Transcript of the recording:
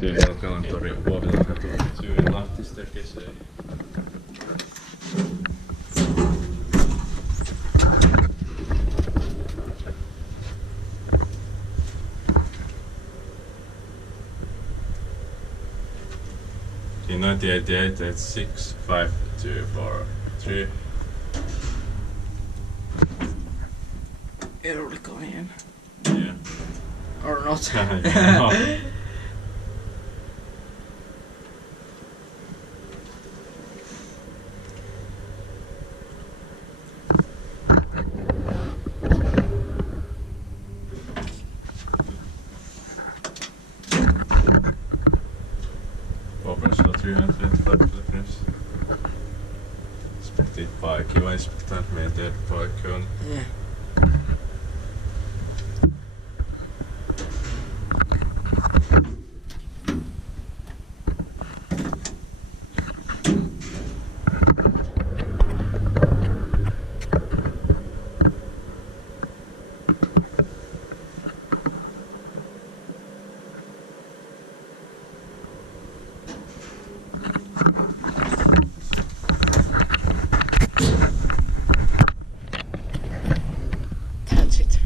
Työkalantori Huovilankatu 2 Lahti staircase. In 1988 it's 6, 5, 2, 4, 3. Early coming in. Yeah. Or not. No. Operational 325 kilograms. Inspected by Kiwa Inspecta, maintained by Kone. Yeah.